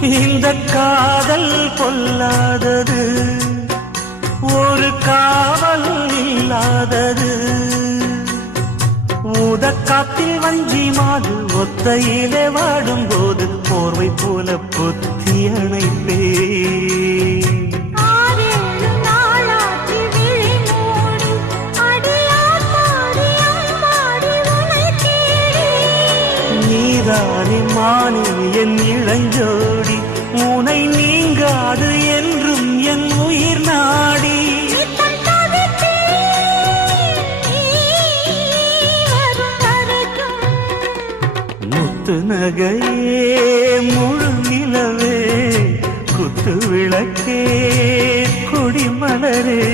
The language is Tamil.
இந்த காதல் பொல்லாதது, ஒரு காவல் இல்லாதது. ஊதக்காத்தில் வஞ்சி மாது ஒத்தையிலே வாடும் போது போர்வை போல பொத்தி அணைப்பே. நீதானே மானே என் இளஞ்சோடி, உனை நீங்காது என்றும் என் உயிர் நாடி. முத்து நகையே முழு நிலவே, குத்து விளக்கே கொடிமலரே.